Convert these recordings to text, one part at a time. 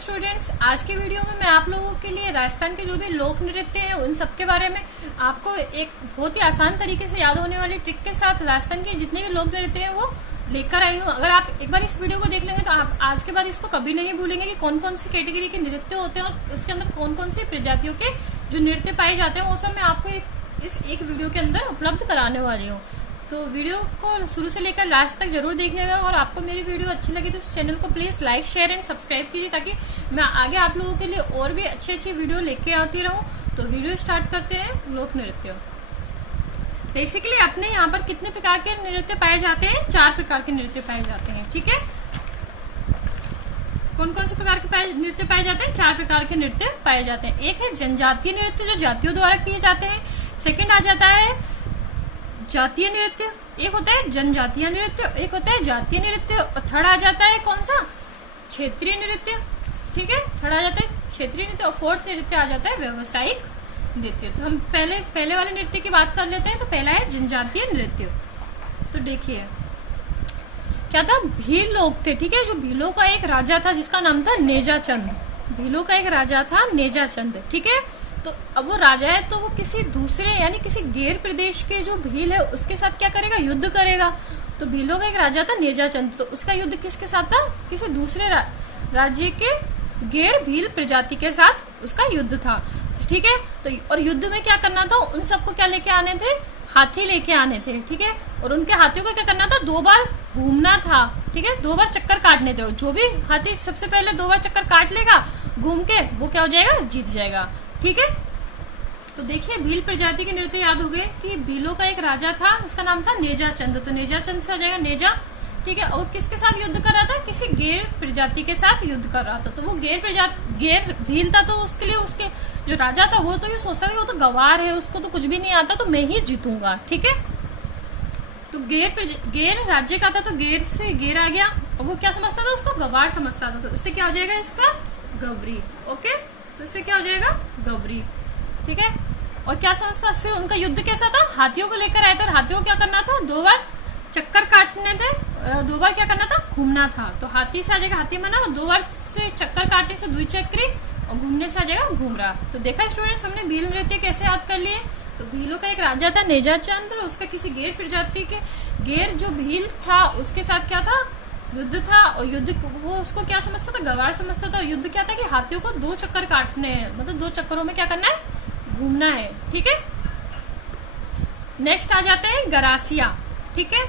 Students, आज की video में मैं आप लोगों के लिए राजस्थान के जो भी लोक नृत्य हैं उन सब के बारे में आपको एक बहुत ही आसान तरीके से याद होने वाली ट्रिक के साथ राजस्थान के जितने भी लोक नृत्य हैं वो लेकर आई हूँ। अगर आप एक बार इस वीडियो को देख लेंगे तो आप आज के बाद इसको कभी नहीं भूलेंगे कि कौन कौन सी कैटेगरी के नृत्य होते हैं और उसके अंदर कौन कौन सी प्रजातियों के जो नृत्य पाए जाते हैं वो सब मैं आपको इस एक वीडियो के अंदर उपलब्ध कराने वाली हूँ। तो वीडियो को शुरू से लेकर लास्ट तक जरूर देखिएगा और आपको मेरी वीडियो अच्छी लगी तो इस चैनल को please like share and subscribe कीजिए ताकि मैं आगे आप लोगों के लिए और भी अच्छी अच्छी वीडियो लेके आती रहूं। तो वीडियो स्टार्ट करते हैं। लोक नृत्य बेसिकली अपने यहाँ पर कितने प्रकार के नृत्य पाए जाते हैं? 4 प्रकार के नृत्य पाए जाते हैं। ठीक है, कौन कौन से प्रकार के नृत्य पाए जाते हैं? 4 प्रकार के नृत्य पाए जाते हैं। एक है जनजातीय नृत्य जो जातियों द्वारा किए जाते हैं। सेकंड आ जाता है जातीय नृत्य, एक होता है जनजातीय नृत्य, एक होता है जातीय नृत्य और थर्ड आ जाता है कौन सा? क्षेत्रीय नृत्य। ठीक है, थर्ड आ जाता है क्षेत्रीय नृत्य और फोर्थ नृत्य आ जाता है व्यावसायिक नृत्य। तो हम पहले वाले नृत्य की बात कर लेते हैं। तो पहला है जनजातीय नृत्य। तो देखिए क्या था, भील लोग थे। ठीक है, जो भीलों का एक राजा था जिसका नाम था नेजाचंद। भीलों का एक राजा था नेजाचंद। ठीक है, तो अब वो राजा है तो वो किसी दूसरे यानी किसी गैर प्रदेश के जो भील है उसके साथ क्या करेगा? युद्ध करेगा। तो भीलों का एक राजा था नेजाचंद, तो उसका युद्ध किसके साथ था? किसी दूसरे राज्य के गैर भील प्रजाति के साथ उसका युद्ध था। ठीक है, तो और युद्ध में क्या करना था? उन सबको क्या लेके आने थे? हाथी लेके आने थे। ठीक है, और उनके हाथियों को क्या करना था? 2 बार घूमना था। ठीक है, 2 बार चक्कर काटने थे। जो भी हाथी सबसे पहले 2 बार चक्कर काट लेगा घूम के वो क्या हो जाएगा? जीत जाएगा। ठीक है, तो देखिए भील प्रजाति के नृत्य याद हो गए कि भीलों का एक राजा था, उसका नाम था नेजाचंद। तो नेजाचंद से आ जाएगा नेजा। ठीक है, और किसके साथ युद्ध कर रहा था? किसी गैर प्रजाति के साथ युद्ध कर रहा था। तो वो गैर भील था, तो उसके लिए उसके जो राजा था वो तो ये सोचता था कि वो तो गवार है, उसको तो कुछ भी नहीं आता, तो मैं ही जीतूंगा। ठीक है, तो गैर राज्य का था तो गैर से गैर आ गया और वो क्या समझता था? उसको गवार समझता था। तो इससे क्या हो जाएगा? इसका गवरी। ओके, तो इससे क्या हो जाएगा? गवरी। ठीक है, और क्या समझता? फिर उनका युद्ध कैसा था? हाथियों को लेकर आए थे और हाथियों को क्या करना था? 2 बार चक्कर काटने थे, 2 बार क्या करना था? घूमना था। तो हाथी से आ जाएगा हाथी मना, 2 बार से चक्कर काटने से द्विचक्री और घूमने से आ जाएगा घूम रहा। तो देखा स्टूडेंट्स, हमने भील नृत्य कैसे याद कर लिए। तो भीलों का एक राजा था नेजाचंद, उसका किसी गैर प्रजाति के गैर जो भील था उसके साथ क्या था? युद्ध था। और युद्ध वो उसको क्या समझता था? गवार समझता था। और युद्ध क्या था कि हाथियों को 2 चक्कर काटने हैं, मतलब 2 चक्करों में क्या करना है? घूमना है। ठीक है, नेक्स्ट आ जाते हैं गरासिया। ठीक है,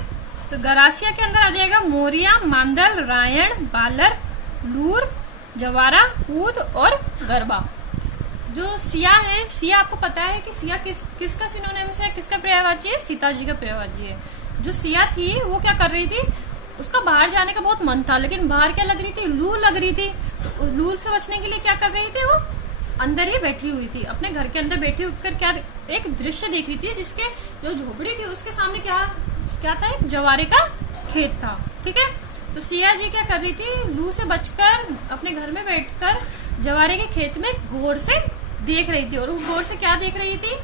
तो गरासिया के अंदर आ जाएगा मोरिया, मांदल, रायण, बालर, लूर, जवारा, कूद और गरबा। जो सिया है, सिया आपको पता है कि सिया किसका सिनोनिम्स है? किसका पर्यायवाची है? सीता जी का पर्यायवाची है। जो सिया थी वो क्या कर रही थी? उसका बाहर जाने का बहुत मन था, लेकिन बाहर क्या लग रही थी? लू लग रही थी। तो लू से बचने के लिए क्या कर रही थी? वो अंदर ही बैठी हुई थी, अपने घर के अंदर बैठी होकर क्या एक दृश्य देख रही थी जिसके जो झोपड़ी थी उसके सामने क्या था? एक जवारे का खेत था। ठीक है, तो सिया जी क्या कर रही थी? लू से बचकर अपने घर में बैठकर जवारे के खेत में गौर से देख रही थी। और उस गौर से क्या देख रही थी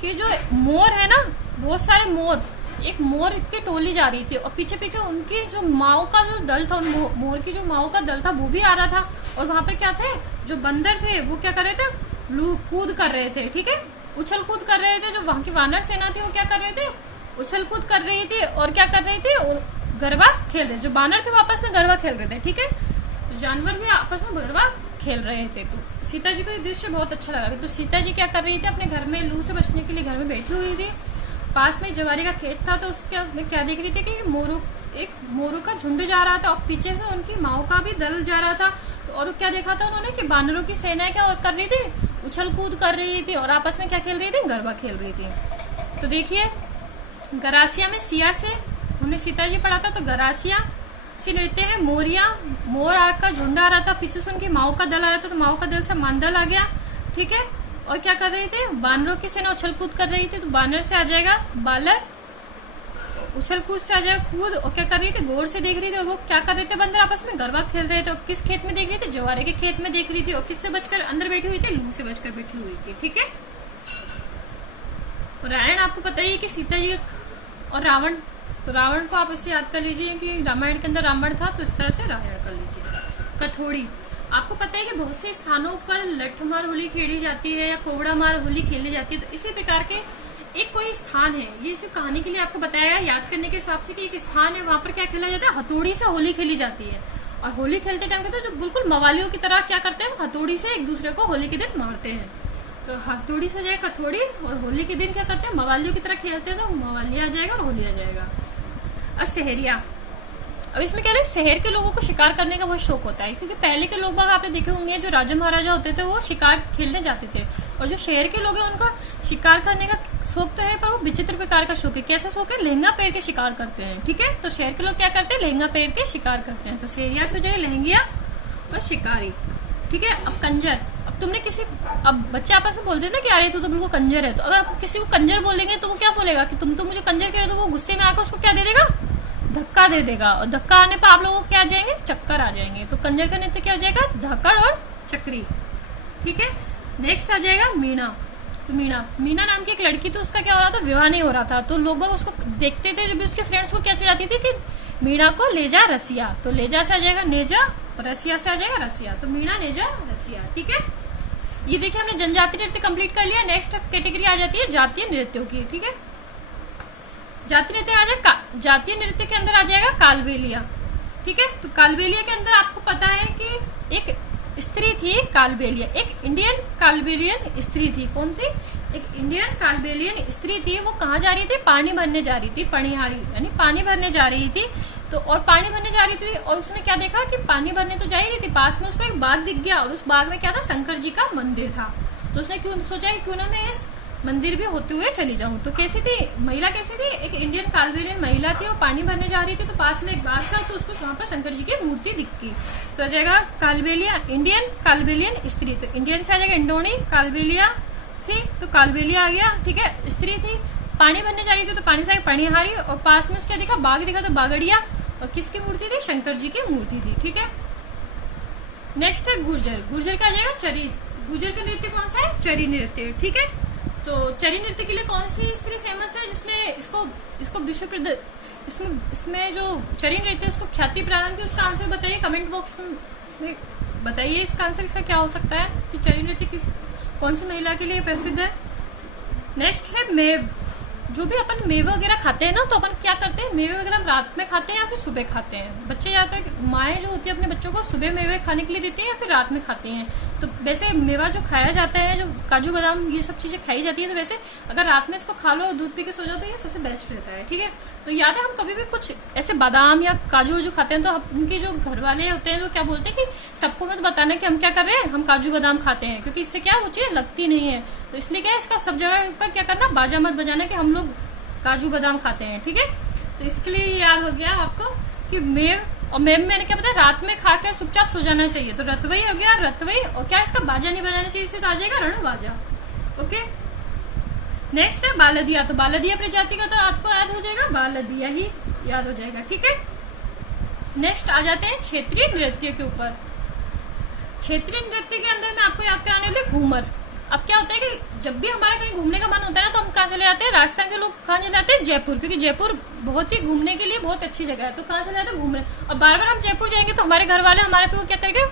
कि जो मोर है ना, बहुत सारे मोर, एक मोर की टोली जा रही थी और पीछे पीछे उनकी जो माओ का जो दल था, मोर की जो माओ का दल था वो भी आ रहा था। और वहां पर क्या थे? जो बंदर थे वो क्या कर रहे थे? कूद कर रहे थे। ठीक है, उछल कूद कर रहे थे। जो वहां की वानर सेना थी वो क्या कर रहे थे? उछल कूद कर रही थी और क्या कर रही थी? गरबा खेल रहे। जो बानर थे वो आपस में गरबा खेल रहे थे। ठीक है, तो जानवर भी आपस में गरबा खेल रहे थे। तो सीता जी को ये दृश्य बहुत अच्छा लगा। तो सीता जी क्या कर रही थी? अपने घर में लू से बचने के लिए घर में बैठी हुई थी। पास में जवारे का खेत था, तो उसके में क्या देख रही थी कि एक मोरू का झुंड जा रहा था और पीछे से उनकी माओ का भी दल जा रहा था। तो और क्या देखा था उन्होंने कि बानरों की सेना क्या और कर रही थी? उछल कूद कर रही थी और आपस में क्या खेल रही थी? गरबा खेल रही थी। तो देखिए गरासिया में सिया से हमने सीता जी पढ़ा था। तो गरासिया के नृत्य है मोरिया, मोर आग का झुंड आ रहा था, पीछे से उनकी माओ का दल आ रहा था, तो माओ का दल से मांदल आ गया। ठीक है, और क्या कर रहे थे? बानरों की सेना उछल कूद कर रही थी, तो बानर से आ जाएगा बालर, उछल कूद से आ जाएगा कूद। और क्या कर रही थी? गौर से देख रही थी। और वो क्या कर रहे थे? बंदर आपस में गरबा खेल रहे थे। और किस खेत में देख रही थी? जवारे के खेत में देख रही थी। और किससे बचकर अंदर बैठी हुई थी? लू से बचकर बैठी हुई थी। ठीक है, रायण आपको पता ही है कि सीता जी और रावण, तो रावण को आप इसे याद कर लीजिए कि रामायण के अंदर रावण था, तो इस तरह से रायण कर लीजिए। कठोड़ी, आपको पता है कि बहुत से स्थानों पर लठमार होली खेली जाती है या कोबड़ा मार होली खेली जाती है। तो इसी प्रकार के एक कोई स्थान है, ये सिर्फ कहानी के लिए आपको बताया याद करने के हिसाब से कि एक स्थान है, वहां पर क्या खेला जाता है, हथौड़ी से होली खेली जाती है। और होली खेलते टाइम कहते हैं जो बिल्कुल मवालियों की तरह क्या करते हैं, हथौड़ी से एक दूसरे को होली के दिन मारते हैं। तो हथौड़ी से जाएगा हथौड़ी, और होली के दिन क्या करते हैं, मवालियों की तरह खेलते हैं, तो मवाली आ जाएगा और होली आ जाएगा। और शहरिया, अब इसमें क्या है, शहर के लोगों को शिकार करने का बहुत शौक होता है, क्योंकि पहले के लोग बाग आपने देखे होंगे जो राजा महाराजा होते थे वो शिकार खेलने जाते थे, और जो शहर के लोग हैं उनका शिकार करने का शौक तो है, पर वो विचित्र प्रकार का शौक है। कैसा शौक है, लहंगा पहन के शिकार करते हैं। ठीक है, तो शहर के लोग क्या करते हैं, लहंगा पहन के शिकार करते हैं। तो शहरिया से हो जाए लहंगिया और शिकारी। ठीक है, अब कंजर, अब तुमने किसी, अब बच्चे आपस में बोलते हैं ना कि अरे तू तो बिल्कुल कंजर है, तो अगर आप किसी को कंजर बोलेंगे तो वो क्या बोलेगा कि तुम तो मुझे कंजर कह रहे हो, तो वो गुस्से में आकर उसको क्या दे देगा, धक्का दे देगा, और धक्का आने पर आप लोगों को क्या आ जाएंगे, चक्कर आ जाएंगे। तो कंजर का नृत्य क्या हो जाएगा, धक्कड़ और चक्री। ठीक है, नेक्स्ट आ जाएगा मीणा। तो मीणा नाम की एक लड़की थी, उसका क्या हो रहा था, विवाह नहीं हो रहा था, तो लोग उसको देखते थे, जब भी उसके फ्रेंड्स को क्या चिढ़ाती थी कि मीणा को ले जा रसिया। तो ले जा से आ जाएगा नेजा, और रसिया से आ जाएगा रसिया। तो मीणा, नेजा, रसिया। ठीक है, ये देखिए हमने जनजातीय नृत्य कंप्लीट कर लिया। नेक्स्ट कैटेगरी आ जाती है जातीय नृत्यों की। ठीक है, जातीय नृत्य आ जाएगा, जातीय नृत्य के अंदर आ जाएगा कालबेलिया। ठीक है, तो कालबेलिया के अंदर आपको पता है कि एक स्त्री थी कालबेलिया, एक इंडियन कालबेलियन स्त्री थी। कौन सी, एक इंडियन कालबेलियन स्त्री थी। वो कहाँ जा रही थी, पानी भरने जा रही थी, पणिहारी यानी पानी भरने जा रही थी। तो और पानी भरने जा रही थी, और उसने क्या देखा कि पानी भरने तो जा ही रही थी, पास में उसको एक बाग दिख गया, और उस बाग में क्या था, शंकर जी का मंदिर था। तो उसने क्यों सोचा कि क्यों ना मैं इस मंदिर भी होते हुए चली जाऊं। तो कैसी थी महिला, कैसी थी, एक इंडियन कालबेलियन महिला थी, वो पानी भरने जा रही थी, तो पास में एक बाग था, तो उसको वहां पर शंकर जी की मूर्ति दिखी। तो आ जाएगा कालबेलिया, इंडियन कालबेलियन स्त्री। तो इंडियन से आ जाएगा इंडोनी, कालबेलिया थी तो कालबेलिया आ गया। ठीक है, स्त्री थी, पानी भरने जा रही थी, तो पानी से पणिहारी, और पास में उसका दिखा बाग दिखा, तो बागड़िया, और किसकी मूर्ति थी, शंकर जी की मूर्ति थी। ठीक है, नेक्स्ट है गुर्जर। गुर्जर का आ जाएगा चरी। गुर्जर का नृत्य कौन सा है, चरी नृत्य। ठीक है, तो चरी नृत्य के लिए कौन सी स्त्री फेमस है जिसने इसको विश्व इसमें जो चरी नृत्य उसको ख्याति प्रदान की, उसका आंसर बताइए कमेंट बॉक्स में बताइए। इसका आंसर इसका क्या हो सकता है कि चरी नृत्य कौन सी महिला के लिए प्रसिद्ध है। नेक्स्ट है मेव। जो भी अपन मेवे वगैरह खाते हैं ना, तो अपन क्या करते हैं, मेवे वगैरह हम रात में खाते हैं या फिर सुबह खाते हैं। बच्चे जाते हैं, माएँ जो होती है अपने बच्चों को सुबह मेवे खाने के लिए देती है या फिर रात में खाती हैं। तो वैसे मेवा जो खाया जाता है, जो काजू बादाम ये सब चीजें खाई जाती है, तो वैसे अगर रात में इसको खा लो और दूध पी के सो जाओ तो ये सबसे बेस्ट रहता है। ठीक है, तो याद है हम कभी भी कुछ ऐसे बादाम या काजू जो खाते हैं, तो उनके जो घर वाले होते हैं वो क्या बोलते हैं कि सबको मत बताना कि हम क्या कर रहे हैं, हम काजू बादाम खाते हैं, क्योंकि इससे क्या वो चीज लगती नहीं है। तो इसलिए क्या है, इसका सब जगह पर क्या करना, बाजा मत बजाना कि हम लोग काजू बादाम खाते हैं। ठीक है, तो इसके लिए याद हो गया आपको कि मेव, और मेव मैंने क्या बताया, रात में खा कर चुपचाप सो जाना चाहिए। तो रतवई हो गया, रतवई, और क्या इसका बाजा नहीं बजाना चाहिए, इसे तो आ जाएगा रण बाजा। ओके, नेक्स्ट है बालदिया। तो बालदिया प्रजाति का तो आपको याद हो जाएगा, बालदिया ही याद हो जाएगा। ठीक है, नेक्स्ट आ जाते हैं क्षेत्रीय नृत्य के ऊपर। क्षेत्रीय नृत्य के अंदर मैं आपको याद कराने वाली घूमर। अब क्या होता है कि जब भी हमारा कहीं घूमने का मन होता है ना, तो हम कहाँ चले जाते हैं, राजस्थान के लोग कहाँ चले जाते हैं, जयपुर, क्योंकि जयपुर बहुत ही घूमने के लिए बहुत अच्छी जगह है। तो कहाँ चले जाते हैं, घूमने। और बार बार हम जयपुर जाएंगे तो हमारे घर वाले हमारे पे वो क्या करेंगे,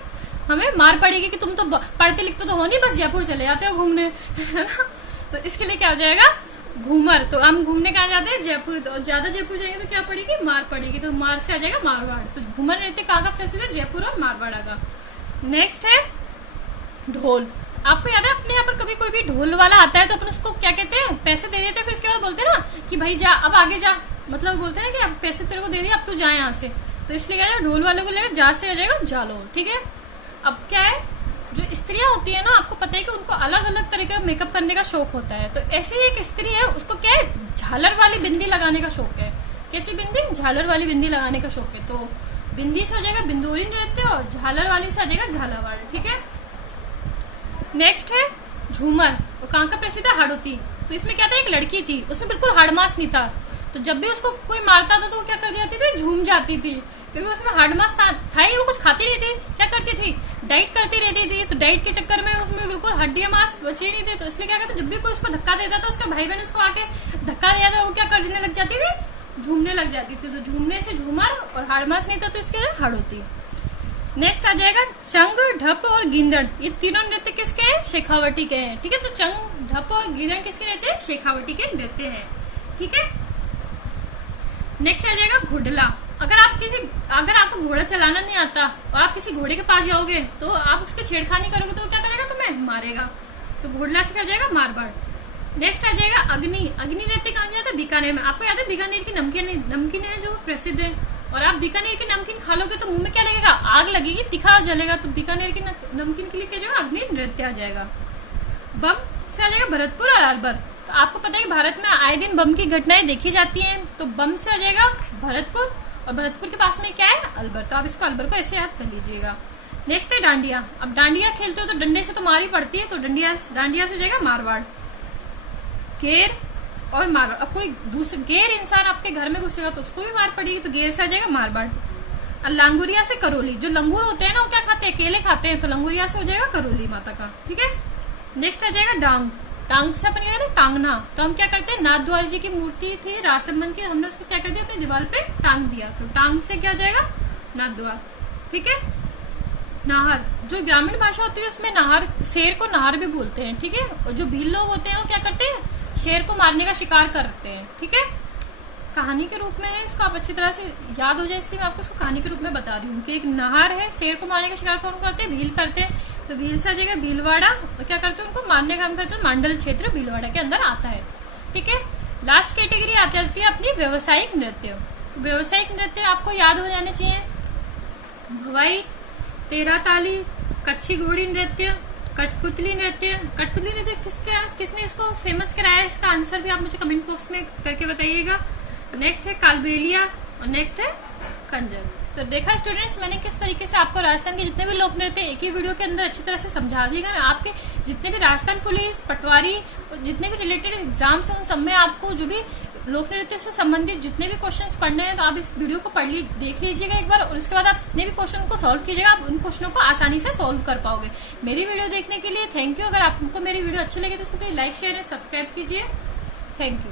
हमें मार पड़ेगी कि तुम तो पढ़ते लिखते तो हो नहीं, बस जयपुर चले जाते हो घूमने, है ना। तो इसके लिए क्या हो जाएगा, घूमर। तो हम घूमने कहाँ जाते हैं, जयपुर। तो ज्यादा जयपुर जाएंगे तो क्या पड़ेगी, मार पड़ेगी, तो मार से आ जाएगा मारवाड़। तो घूमर नृत्य कहाँ का प्रसिद्ध है, जयपुर और मारवाड़ा का। नेक्स्ट है ढोल। आपको याद है अपने यहाँ पर कभी कोई भी ढोल वाला आता है तो अपन उसको क्या कहते हैं, पैसे दे देते हैं, फिर उसके बाद बोलते हैं ना कि भाई जा, अब आगे जा, मतलब बोलते हैं ना कि अब पैसे तेरे को दे दिए, अब तू जा यहाँ से। तो इसलिए क्या है, ढोल वालों को लेकर जा से आ जाएगा जालो। ठीक है, अब क्या है, जो स्त्रियां होती है ना, आपको पता है कि उनको अलग अलग तरीके का मेकअप करने का शौक होता है। तो ऐसी एक स्त्री है, उसको क्या है, झालर वाली बिंदी लगाने का शौक है। कैसी बिंदी, झालर वाली बिंदी लगाने का शौक है। तो बिंदी से आ जाएगा बिंदुरी नृत्य, और झालर वाली से आ जाएगा झालावाड़। ठीक है, नेक्स्ट है झूमर। वो कहाँ का प्रसिद्ध है, हाड़ौती। तो इसमें क्या था, एक लड़की थी, उसमें बिल्कुल हाड़मास नहीं था, तो जब भी उसको कोई मारता था तो वो क्या कर जाती थी, झूम जाती थी, क्योंकि उसमें हाड़मास था ही, वो कुछ खाती नहीं थी। क्या करती थी, डाइट करती रहती थी। तो डाइट के चक्कर में उसमें बिल्कुल हड्डियां मांस बचे नहीं थे। तो इसलिए क्या करते, जब भी कोई उसको धक्का देता था, उसका भाई बहन उसको आके धक्का दिया था, वो क्या करने लग जाती थी, झूमने लग जाती थी। तो झूमने से झूमर, और हाड़मास नहीं था तो इसके हाड़ौती। नेक्स्ट आ जाएगा चंग, ढप और गिंदड़। ये तीनों नृत्य किसके हैं? शेखावटी के हैं। ठीक है, तो चंग, ढप और गिंदड़ किसके नृत्य हैं? शेखावटी के नृत्य हैं। ठीक है, नेक्स्ट आ जाएगा घुडला। अगर आपको घोड़ा चलाना नहीं आता और आप किसी घोड़े के पास जाओगे तो आप उसकी छेड़खानी करोगे तो वो क्या करेगा? तुम्हें मारेगा। तो घुडला से क्या हो जाएगा? मारवाड़। नेक्स्ट आ जाएगा अग्नि। अग्नि नृत्य कहाँ जाता है? बीकानेर में। आपको याद है बीकानेर की नमकीन है जो प्रसिद्ध है, और आप बीकानेर की नमकीन खा लोगे तो मुंह में क्या लगेगा? आग लगेगी, तीखा जलेगा। तो बीकानेर की नमकीन के लिए क्या जाएगा? अग्नि नृत्य आ जाएगा। बम से आ जाएगा भरतपुर और अलवर। तो आपको पता है कि भारत में आए दिन बम की घटनाएं देखी जाती हैं, तो बम से आ जाएगा भरतपुर, और भरतपुर के पास में क्या है? अलवर। तो आप इसको अलवर को ऐसे याद कर लीजिएगा। नेक्स्ट है डांडिया। अब डांडिया खेलते हो तो डंडे से तो मार ही पड़ती है, तो डांडिया से हो जाएगा मारवाड़। गेर और मारवाड़। अब कोई दूसरे गेर इंसान आपके घर में घुसेगा तो उसको भी मार पड़ेगी, तो गेर से आ जाएगा मारवाड़। और लांगुरिया से करौली। जो लंगूर होते हैं ना वो क्या खाते हैं? केले खाते हैं, तो लंगुरिया से हो जाएगा करौली माता का। ठीक है, नेक्स्ट आ जाएगा डांग। टांग से अपन क्या कहते हैं? टांगना। तो हम क्या करते हैं? नाथ द्वार जी की मूर्ति थी राजसमंद की, हमने उसको क्या कर दिया? अपनी दीवार पे टांग दिया, तो टांग से क्या हो जाएगा? नाथ द्वार। ठीक है, नाहर। जो ग्रामीण भाषा होती है उसमें नाहर, शेर को नाहर भी बोलते हैं। ठीक है, और जो भील लोग होते हैं वो क्या करते हैं? शेर को मारने का शिकार करते हैं। ठीक है, कहानी के रूप में है, इसको आप अच्छी तरह से याद हो जाए इसलिए मैं आपको इसको कहानी के रूप में बता रही हूँ कि एक नाहर है, शेर को मारने का शिकार कौन करते हैं? भील करते हैं। तो भील से आ जाएगा भीलवाड़ा, और क्या करते हैं? उनको मारने का काम करते हैं। मांडल क्षेत्र भीलवाड़ा के अंदर आता है। ठीक है, लास्ट कैटेगरी आती है अपनी व्यावसायिक नृत्य। तो व्यावसायिक नृत्य आपको याद हो जाने चाहिए। भवाई, तेरा ताली, कच्ची घोड़ी नृत्य, कठपुतली नृत्य। कठपुतली नृत्य किसने इसको फेमस कराया है? इसका आंसर भी आप मुझे कमेंट बॉक्स में करके बताइएगा। नेक्स्ट है कालबेलिया, और नेक्स्ट है कंजर। तो देखा स्टूडेंट्स, मैंने किस तरीके से आपको राजस्थान के जितने भी लोक नृत्य एक ही वीडियो के अंदर अच्छी तरह से समझा दिएगा। आपके जितने भी राजस्थान पुलिस, पटवारी, जितने भी रिलेटेड एग्जाम्स हैं उन सब में आपको जो भी लोक नृत्य से संबंधित जितने भी क्वेश्चंस पढ़ने हैं तो आप इस वीडियो को देख लीजिएगा एक बार, और उसके बाद आप जितने भी क्वेश्चन को सॉल्व कीजिएगा आप उन क्वेश्चनों को आसानी से सॉल्व कर पाओगे। मेरी वीडियो देखने के लिए थैंक यू। अगर आपको मेरी वीडियो अच्छी लगी तो उसको please like, share and subscribe कीजिए। Thank you.